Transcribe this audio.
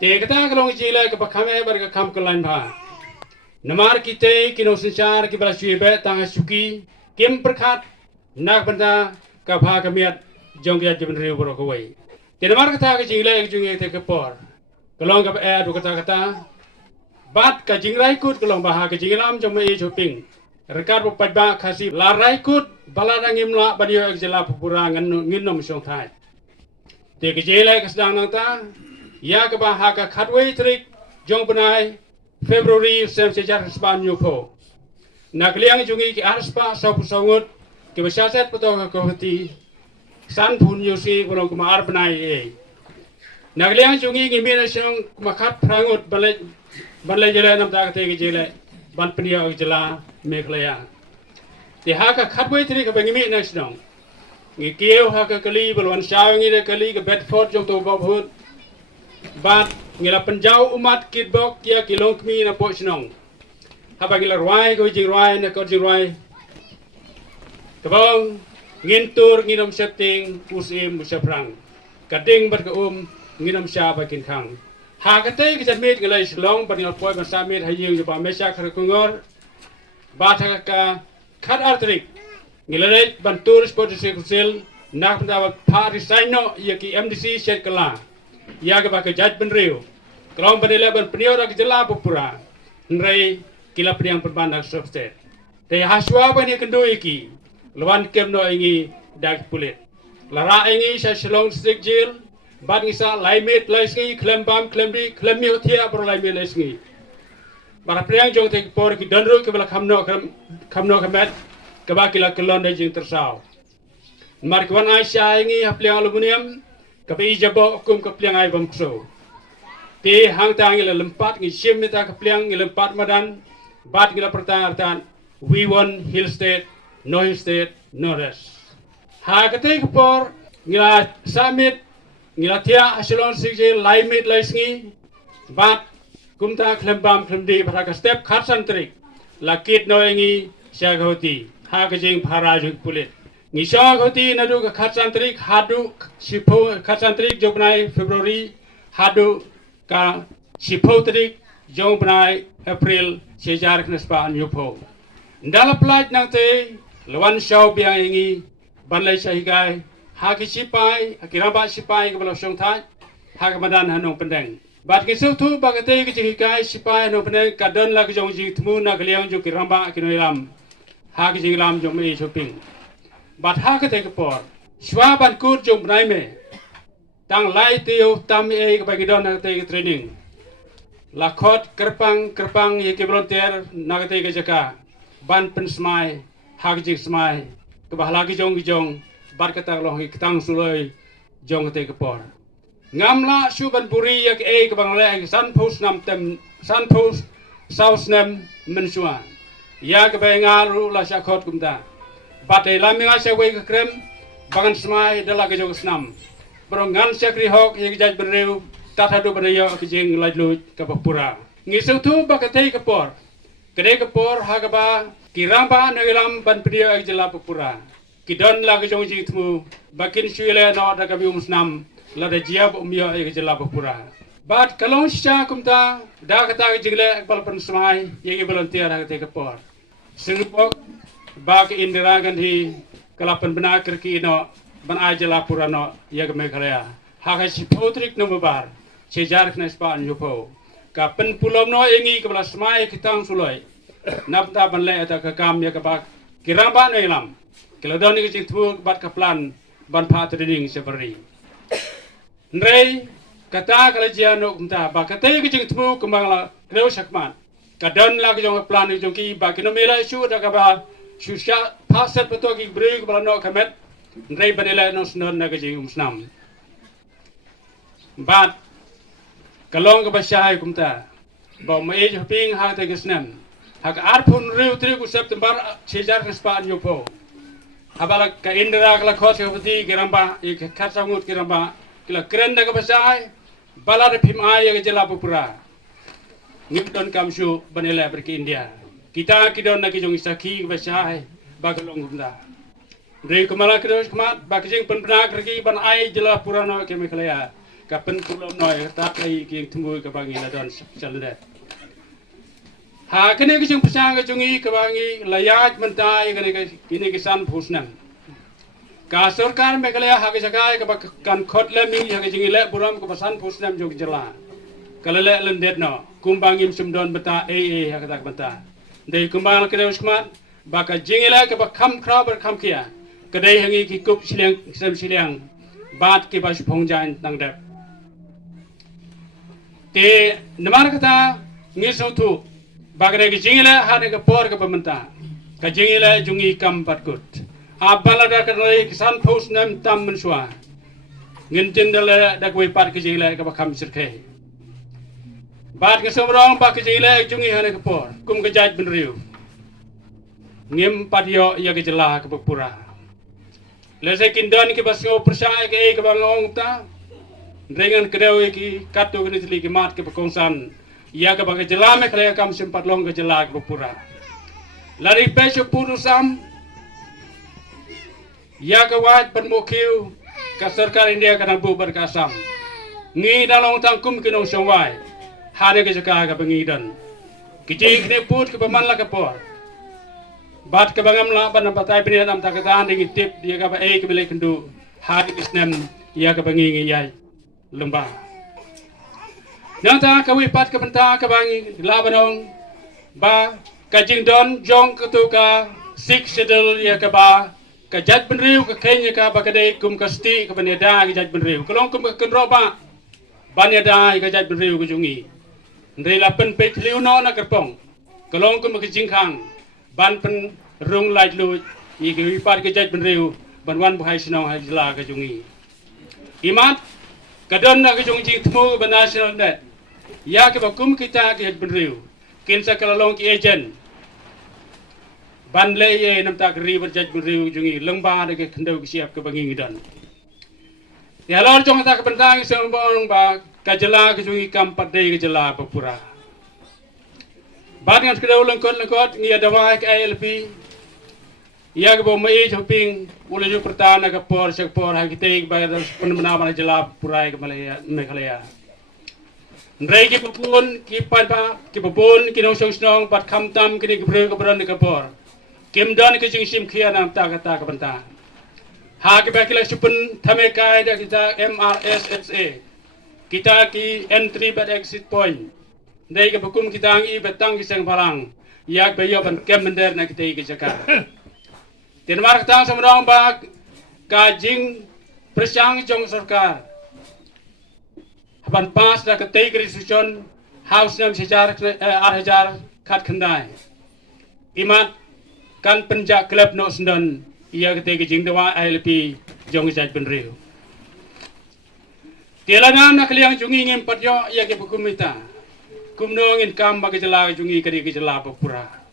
Te kata kalong jila ke bakame bar ke kam kelan ba. Namar kite kino sencar ki bala syebe tang suki kim perkat nak benda ka ba kamiat jong ya jibin riu bro ko wai. Te namar kata ke jila ek junge te ke por. Kalong ka du kata bat ka jingrai kut kalong bah ka jinglam jong mai shopping. Rekar bu padba khasi larai kut bala rangim la badio ek jela pura nginom song thai. Te ke jila ke sedang nang ta ya ke bah ka khatwei trik jong benai Februari sem sejar span nyupo. Nakliang jungi ki arspa sau pusangut ke besyaset potong ke hati san pun yusi kurang kumar benai e. Nakliang jungi ki mina siang kumakat prangut balai jela nam tak te ke jela ban penia jela meklaya. Ti haka khatwei tri ke bangimi nasional. Ngi kieu haka kali balwan syang ngi kali ke Bedford jong to babhut. Bat ngila penjau umat kitbok kia kilong kmi na pochnong. Haba ngila ruai ko jing ruai na ko jing ruai. Kabong ngintur nginom setting usim musaprang. Kading bat ka nginom sya ba kin khang. Ha kate ki jamit ngila islong ban ngil poi ban samit haying ba mesya khar kungor. Bat ka khat artrik. Ngila re ban tur sport kusil nak pendapat parisaino yaki MDC set kala. Ya ke baka judge benriu. Kalau berdela berpeniau rak jela pupura. Nrai kila priang perbandang substate. Te haswa bani kendo iki. Lawan kem no ingi dak pulit. Lara ingi sa shalong stick jail. Bad ngisa laimit laisngi klem bam klem di klem mi hotia pro laimit laisngi. Bara priang jong te por ki donro ke bala kamno kamet ke bakila kelon de jing tersau. Mar kwan Aisyah ingi hapliang aluminium kapi jabo kum kapliang ai bamso. Te hang tang ila lempat ngi sim nita kapliang ila lempat madan bat ngila pertang we won hill state no rest. Ha kate kapor ngila summit ngila tia asilon sije laimit laisngi bat kumta klembam klemdi para step kharsantrik lakit no ingi syagoti ha kajing parajuk pulit. Ngisya koti nadu ke khatsantrik hadu sipo khatsantrik jobnai Februari hadu ka sipo trik jobnai April sejar knespa nyupo. Ndala plat nangte lawan syau biang ingi banlai sahigai haki sipai akiramba sipai ke balo syong thai hak madan hanong pendeng. Bat kisu tu bagate ke jigai sipai hanong pendeng kadon la ke jong ji tmu na kliang jo kiramba kinoilam haki jinglam jong mei shopping. Bat ha ke te por shwa ban kur jong bnai me tang lai teu tam e ke bagi don te training la khot kerpang ye ke volunteer na te ke jaka ban pen smai ha ke jing smai ke bahla ke jong bat ke tang long ke tang suloi jong te ke por ngamla shu ban puri ye ke e ke bang le san post nam tem san post south nam mensua ya ke benga ru la sha khot kumta Bate laminga sewe ke krem bangan semai dala ke jong snam. Berongan sekri hok ye jaj bereu tata do bereyo ke jing lajlu ke papura. Ngisu tu bakate ke por. Kede ke por hagaba kiramba negelam ban priyo ek jela papura. Kidon la ke jong jing tmu bakin syule no da ke bium snam la da jiab umyo ek jela papura. Bat kalong sya kumta da kata ke jingle ek bal pen semai ye ke volunteer hagate ke por. Singpok Bak Indira Gandhi kalapan benar kerki ino ban ajala purano yag Meghalaya haka si potrik no mabar sejar kena span yupo kapen pulom no ingi kebala smai kitang suloi napta ban le ata kakam ya kabak kiramba no ilam keladon ni cing tu bat kaplan ban pa training seberi nrei kata kalajian no kumta bakate cing tu kembang la kreu sakman kadon la jong plan jong ki bakino mela isu da kaba Susya pasat betul ki beri kepada nak kamet, rei banela nos non nak jadi musnam. Bat kalong ke basyai kumta, bawa mai shopping hak te kesnam, hak arpun riu triku September sejar kesepaan yupo. Abala ke Indra kala khos ke peti kiramba ik khatsangut kiramba kila keren nak basyai, bala de pim ai ke jela pupura. Ngipton kamsu banela pergi India. Kita kidon nak jong isaki basyai bagalong gumda. Rei kemala kidon kemat bakjing penbenak regi ban ai jela purano ke Meghalaya. kapan pulau noi tak lagi yang temu ke bangi la don jalan ha kene ke jung pasang ke jungi ke bangi layat mentai kene ke san phusnam ka sarkar Meghalaya ha ke jagai ke kan khotle mi ha ke jungi le buram ke pasan phusnam jog jala kalale lendet no kumbangim sumdon beta ha ke tak beta dei kumbang ke usman baka jingila ke bakam kraber kam kia kedai hangi ki kup siliang bat ke bas phongjan nang dep te namar kata ngisu tu bagre ke jingila hane ke por ke pementa ka jingila jungi kam patkut abala da kedai kisan pos nam tam mensua ngintin dala da koi pat ke jingila ke bakam sirke bat ke somrong bak ke jingila jungi hane ke por kum ke jaj benriu ngim patio ya ke jela ke pura lese kindan ke basyo persai ke bangong ta dengan kedau ki katu ke nisli ke mat ke pekongsan ya ke bang jela me kale kam sempat long ke jela ke pura lari peso purusam ya ke wat permukiu ke sarkar India kana bu berkasam ngi dalong tangkum ke nong sawai hare ke jaka ke bengidan kijing ne put ke paman la ke por bat ke bangam la ban batai pini nam tak tahan dengan tip dia ka ba ke bele kendu hari isnem ya ke bangi ngi yai lembah nang ta ka wi pat ke benta ke bangi la banong ba ka jing don jong ke tu ka sik sedel ya ke ba ka jat benriu ke kenya ka ba ka dei kum ka sti ke baneda ke jat benriu kelong kum ke roba baneda ke jat benriu ke jungi ndei la pen pe liu no na kerpong kelong kum ke jingkhang ban pen rung lait lu i ke par ke jaj benriu ban wan bhai sinong ha jila ke jungi imat kadon na ke jungi jing tmu ban national net ya ke bakum kita ke jaj benriu kin sa kalalong ki agent ban le ye nam tak ri ban jaj benriu jungi lengba de ke kendau ke siap ke bangi ngidan ya lor jong ta ke bentang sembong ba ka jila ke jungi kam padai ke jila papura ban ngan kedau lengkot ngi ada wa ke ALP ya ke bo mai choping ule ju pertana ke por sek por ha kite ba penmana mana jela purai ke Malaya Meghalaya ndrei ki pupun ki pa ki pupun ki nong song pat kham tam ki ke bre ke bran ke por kim dan ke jing sim khia nam ta ka ke banta ha ke ba ki la supun thame kai da kita MRSSA kita ki entry but exit point ndrei ke bukum kita ngi betang ki seng parang yak be yo ban kem mender na kita ke jaka Tiada mark tang semrong ba kajing persang jong sarkar. Haban pas da ketei kristion house nam sejar arhajar khat khandai. Imat kan penjak klub no sendan ia ketei kajing dewa ALP jong jaj benriu. Tiada nak liang jungi ngem patyo ia ke bukumita. Kumno ngin kam bagi jela jungi kadi ke jela papura.